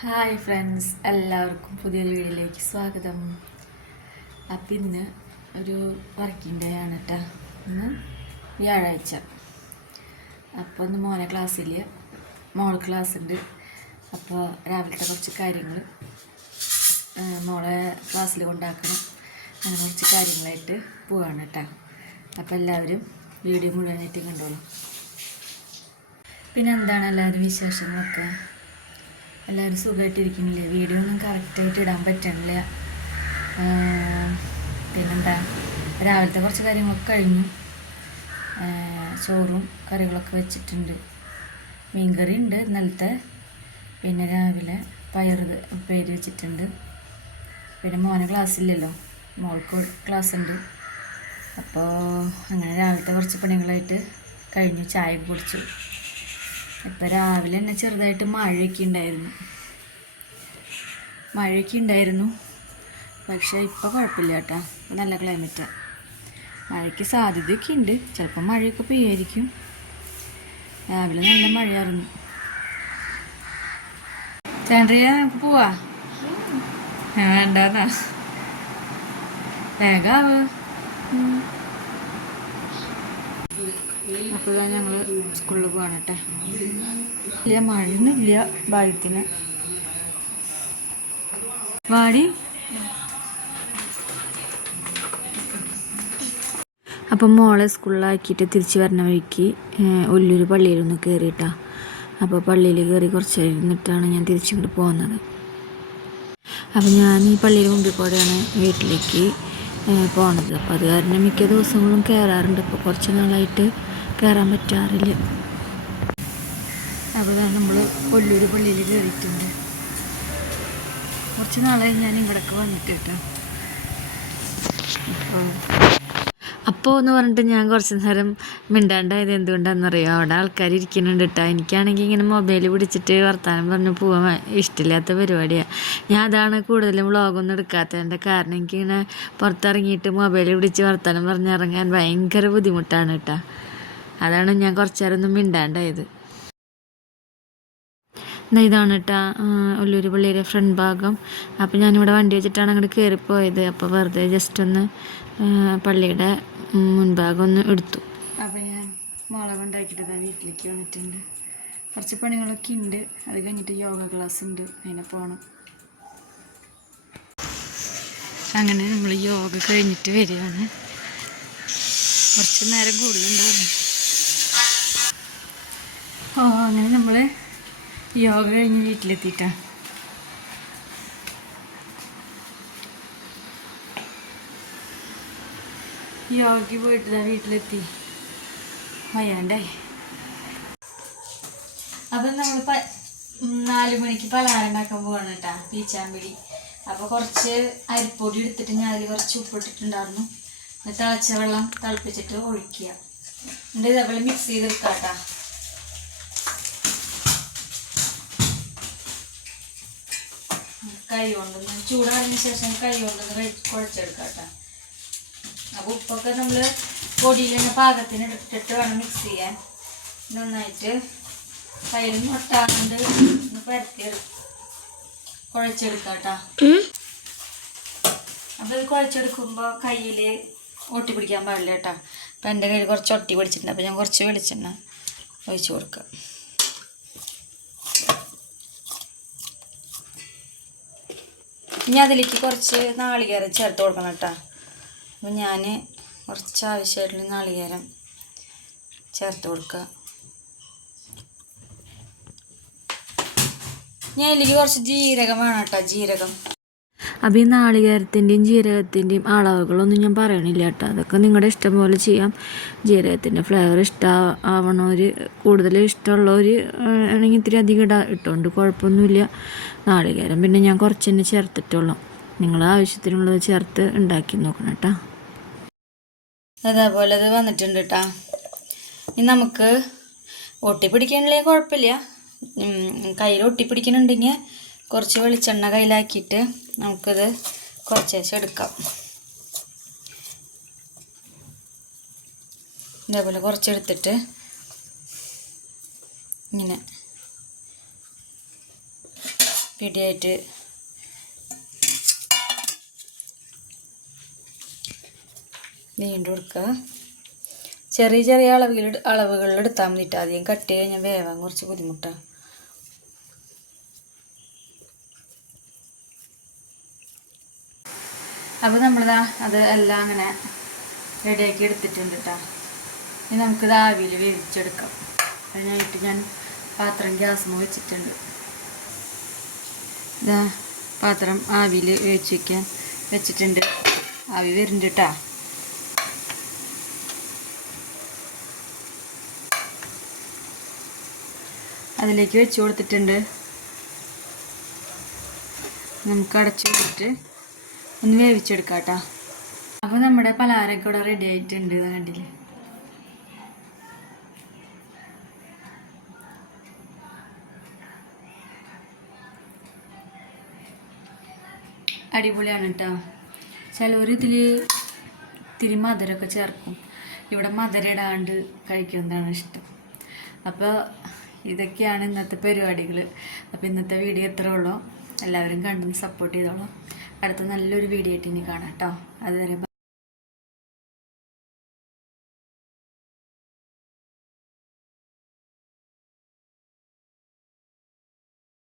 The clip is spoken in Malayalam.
ഹായ് ഫ്രണ്ട്സ് എല്ലാവർക്കും പുതിയൊരു വീഡിയോയിലേക്ക് സ്വാഗതം. അപ്പം ഇന്ന് ഒരു വർക്കിംഗ് ഡേ ആണ് കേട്ടോ ഇന്ന് വ്യാഴാഴ്ച. അപ്പോൾ ഇന്ന് മോനെ ക്ലാസ്സിൽ മോൾ ക്ലാസ് ഉണ്ട് അപ്പോൾ രാവിലത്തെ കുറച്ച് കാര്യങ്ങൾ മോളെ ക്ലാസ്സിൽ കൊണ്ടാക്കണം. അങ്ങനെ കുറച്ച് കാര്യങ്ങളായിട്ട് പോവാണ് കേട്ടോ അപ്പോൾ എല്ലാവരും വീഡിയോ മുഴുവനായിട്ട് കണ്ടോളൂ. പിന്നെ എന്താണ് എല്ലാവരും വിശേഷങ്ങളൊക്കെ? എല്ലാവരും സുഖമായിട്ടിരിക്കുന്നില്ലേ വീഡിയോ ഒന്നും കറക്റ്റായിട്ട് ഇടാൻ പറ്റണില്ല. പിന്നെന്താ? രാവിലത്തെ കുറച്ച് കാര്യങ്ങളൊക്കെ കഴിഞ്ഞു. ചോറും കറികളൊക്കെ വെച്ചിട്ടുണ്ട്. മീൻകറി ഉണ്ട് ഇന്നലത്തെ. പിന്നെ രാവിലെ പയറ് ഉപ്പേരി വെച്ചിട്ടുണ്ട്. പിന്നെ മോനെ ക്ലാസ്സില്ലല്ലോ മോൾക്ക് ക്ലാസ് ഉണ്ട്. അപ്പോൾ അങ്ങനെ രാവിലത്തെ കുറച്ച് പണികളായിട്ട് കഴിഞ്ഞു. ചായ കുടിച്ചു. ഇപ്പം രാവിലെ തന്നെ ചെറുതായിട്ട് മഴയൊക്കെ ഉണ്ടായിരുന്നു. മഴയൊക്കെ ഉണ്ടായിരുന്നു. പക്ഷേ ഇപ്പോൾ കുഴപ്പമില്ല കേട്ടോ. നല്ല ക്ലൈമറ്റാണ് മഴയ്ക്ക് സാധ്യതയൊക്കെ ഉണ്ട്. ചിലപ്പോൾ മഴയൊക്കെ പെയ്യായിരിക്കും. രാവിലെ നല്ല മഴയായിരുന്നു. ചാൻഡ്രിയ നമുക്ക് പോവാ? വേണ്ടാന്നാ. വേഗാവ്. അപ്പോൾ ഇതാ ഞങ്ങൾ സ്കൂളിൽ പോവാണ് കേട്ടോ ഇല്ല മഴയൊന്നുമില്ല ഭാഗ്യത്തിന്. വാടി. അപ്പം മോളെ സ്കൂളിലാക്കിയിട്ട് തിരിച്ച് വരുന്ന വഴിക്ക് ഒല്ലൂർ പള്ളിയിലൊന്ന് കയറിയിട്ടാ അപ്പോൾ പള്ളിയിൽ കയറി കുറച്ച് ഇരുന്നിട്ടാണ് ഞാൻ തിരിച്ചിങ്ങോട്ട് പോകുന്നത് അപ്പം ഞാൻ ഈ പള്ളിയിൽ മുമ്പിൽ കൂടെയാണ് വീട്ടിലേക്ക് പോണത്. അപ്പോൾ അത് കാരണം മിക്ക ദിവസങ്ങളും കയറാറുണ്ട് ഇപ്പോൾ കുറച്ച് നാളായിട്ട് കയറാൻ പറ്റാറില്ല. അപ്പോൾ നമ്മൾ കൊല്ലൂർ പള്ളിയിൽ കയറിയിട്ടുണ്ട് കുറച്ച് നാളായി ഞാൻ ഇവിടേക്ക് വന്നിട്ട് കേട്ടോ. അപ്പോൾ എന്ന് പറഞ്ഞിട്ട് ഞാൻ കുറച്ച് നേരം മിണ്ടാണ്ടായത് എന്തുകൊണ്ടാണെന്നറിയോ? അവിടെ ആൾക്കാർ ഇരിക്കുന്നുണ്ട് കേട്ടോ. എനിക്കാണെങ്കിൽ ഇങ്ങനെ മൊബൈൽ പിടിച്ചിട്ട് വർത്താനം പറഞ്ഞ് പോകാൻ ഇഷ്ടമില്ലാത്ത പരിപാടിയാണ് ഞാൻ അതാണ് കൂടുതലും വ്ളോഗൊന്നും എടുക്കാത്തതിന്റെ കാരണം. എനിക്കിങ്ങനെ പുറത്തിറങ്ങിയിട്ട് മൊബൈൽ പിടിച്ച് വർത്താനം പറഞ്ഞിറങ്ങാൻ ഭയങ്കര ബുദ്ധിമുട്ടാണ് കേട്ടോ. അതാണ് ഞാൻ കുറച്ചു നേരം ഒന്നും മിണ്ടാണ്ടായത് ഇതാണ് കേട്ടോ ഉള്ളൂർ പള്ളിയുടെ ഫ്രണ്ട് ഭാഗം. അപ്പോൾ ഞാനിവിടെ വണ്ടി വെച്ചിട്ടാണ് അങ്ങോട്ട് കയറിപ്പോയത് അപ്പോൾ വെറുതെ ജസ്റ്റ് ഒന്ന് പള്ളിയുടെ മുൻഭാഗം ഒന്ന് എടുത്തു. അപ്പോൾ ഞാൻ മുളക് ഉണ്ടാക്കിയിട്ട് വീട്ടിലേക്ക് വന്നിട്ടുണ്ട്. കുറച്ച് പണികളൊക്കെ ഉണ്ട്. അത് കഴിഞ്ഞിട്ട് യോഗ ക്ലാസ് ഉണ്ട്. അതിനെ പോകണം അങ്ങനെ നമ്മൾ യോഗ കഴിഞ്ഞിട്ട് വരികയാണ്. കുറച്ച് നേരം കൂടുതലുണ്ടായിരുന്നു ഓ അങ്ങനെ നമ്മൾ യോഗ കഴിഞ്ഞ് വീട്ടിലെത്തിയിട്ടാ. യോഗയ്ക്ക് പോയിട്ടില്ല വീട്ടിലെത്തി. വയ്യാണ്ടായി. അപ്പം നമ്മൾ പ നാല് മണിക്ക് പലഹാരം ഉണ്ടാക്കാൻ പോവാണ് കേട്ടാ പീച്ചാമ്പിടി. അപ്പോൾ കുറച്ച് അരിപ്പൊടി എടുത്തിട്ട് ഞാൻ അതിൽ കുറച്ച് ഉപ്പിട്ടിട്ടുണ്ടായിരുന്നു. തിളച്ച വെള്ളം തിളപ്പിച്ചിട്ട് ഒഴിക്കുക. എന്നിട്ട് ഇതേപോലെ മിക്സ് ചെയ്ത് ചെയ്തെടുക്കാം കേട്ടാ കൈ കൊണ്ടൊന്ന് ചൂടാറിന് ശേഷം കൈ കൊണ്ടൊന്ന് കഴി കുഴച്ചെടുക്കാം കേട്ടോ അപ്പോൾ ഉപ്പൊക്കെ നമ്മൾ പൊടിയിൽ തന്നെ പാകത്തിന് ഇട്ടിട്ട് വേണം മിക്സ് ചെയ്യാൻ. നന്നായിട്ട് കയ്യിൽ മുട്ടാറുണ്ട് ഒന്ന് പരത്തി കുഴച്ചെടുക്കാം കേട്ടോ അപ്പോൾ ഇത് കുഴച്ചെടുക്കുമ്പോൾ കയ്യിൽ ഒട്ടി പിടിക്കാൻ പാടില്ല കേട്ടോ. അപ്പം എന്റെ കയ്യിൽ കുറച്ച് ഒട്ടി പിടിച്ചിട്ടുണ്ട്. അപ്പോൾ ഞാൻ കുറച്ച് വെളിച്ചെണ്ണ ഒഴിച്ച് കൊടുക്കാം. ഇനി അതിലേക്ക് കുറച്ച് നാളികേരം ചേർത്ത് കൊടുക്കണം കേട്ടോ. അപ്പം ഞാൻ കുറച്ച് ആവശ്യമായിട്ടുള്ള നാളികേരം ചേർത്ത് കൊടുക്കുക. ഞാൻ ഇതിലേക്ക് കുറച്ച് ജീരകം വേണം കേട്ടോ ജീരകം. അപ്പോൾ ഈ നാളികേരത്തിന്റെയും ജീരകത്തിന്റെയും അളവുകളൊന്നും ഞാൻ പറയണില്ല കേട്ടോ. അതൊക്കെ നിങ്ങളുടെ ഇഷ്ടം പോലെ ചെയ്യാം. ജീരകത്തിന്റെ ഫ്ലേവർ ഇഷ്ടമാവണവർ കൂടുതൽ ഇഷ്ടമുള്ളവർ ആണെങ്കിൽ ഇത്തിരി അധികം ഇടാ ഇട്ടുകൊണ്ട് കുഴപ്പമൊന്നുമില്ല നാളികേരം പിന്നെ ഞാൻ കുറച്ച് തന്നെ ചേർത്തിട്ടുള്ളൂ. നിങ്ങൾ ആവശ്യത്തിനുള്ളത് ചേർത്ത് ഉണ്ടാക്കി നോക്കണം കേട്ടോ. അതേപോലെ അത് വന്നിട്ടുണ്ട് കേട്ടോ ഇനി നമുക്ക് ഒട്ടിപ്പിടിക്കാനുള്ള കുഴപ്പമില്ല. കയ്യിൽ ഒട്ടിപ്പിടിക്കണുണ്ടെങ്കിൽ കുറച്ച് വെളിച്ചെണ്ണ കയ്യിലാക്കിയിട്ട് നമുക്കത് കുറച്ചേശം എടുക്കാം. ഇതേപോലെ കുറച്ചെടുത്തിട്ട് ഇങ്ങനെ പിടിയായിട്ട് വീണ്ടും എടുക്കുക ചെറിയ ചെറിയ അളവിൽ അളവുകളിൽ എടുത്താൽ മതിയിട്ട് അധികം കട്ട് കഴിഞ്ഞാൽ വേവാൻ കുറച്ച് ബുദ്ധിമുട്ടാണ്. അപ്പോൾ നമ്മളിതാ അത് എല്ലാം അങ്ങനെ റെഡിയാക്കി എടുത്തിട്ടുണ്ട് കേട്ടോ ഇനി നമുക്കിത് ആവിയിൽ വേവിച്ചെടുക്കാം. അതിനായിട്ട് ഞാൻ പാത്രം ഗ്യാസ്മ വെച്ചിട്ടുണ്ട്. ഇതാ പാത്രം ആവിയിൽ വേവിച്ച് വയ്ക്കാൻ വെച്ചിട്ടുണ്ട്. ആവി വരുന്നുണ്ട് കേട്ടോ അതിലേക്ക് വെച്ച് കൊടുത്തിട്ടുണ്ട്. നമുക്ക് അടച്ചു വെച്ചിട്ട് ഒന്ന് വേവിച്ചെടുക്കാം കേട്ടോ അപ്പോൾ നമ്മുടെ പലഹാരമൊക്കെ ഇവിടെ റെഡി ആയിട്ടുണ്ട് കണ്ടില്ല? അടിപൊളിയാണ് കേട്ടോ ചിലവർ ഇതിൽ ഇത്തിരി മധുരമൊക്കെ ചേർക്കും. ഇവിടെ മധുരം ഇടാണ്ട് കഴിക്കുന്നതാണ് ഇഷ്ടം. അപ്പോൾ ഇതൊക്കെയാണ് ഇന്നത്തെ പരിപാടികൾ അപ്പോൾ ഇന്നത്തെ വീഡിയോ എത്ര ഉള്ളോ. എല്ലാവരും കണ്ടും സപ്പോർട്ട് ചെയ്തോളൂ. അടുത്ത നല്ലൊരു വീഡിയോ ആയിട്ട് ഇനി കാണാം കേട്ടോ അതുവരെ.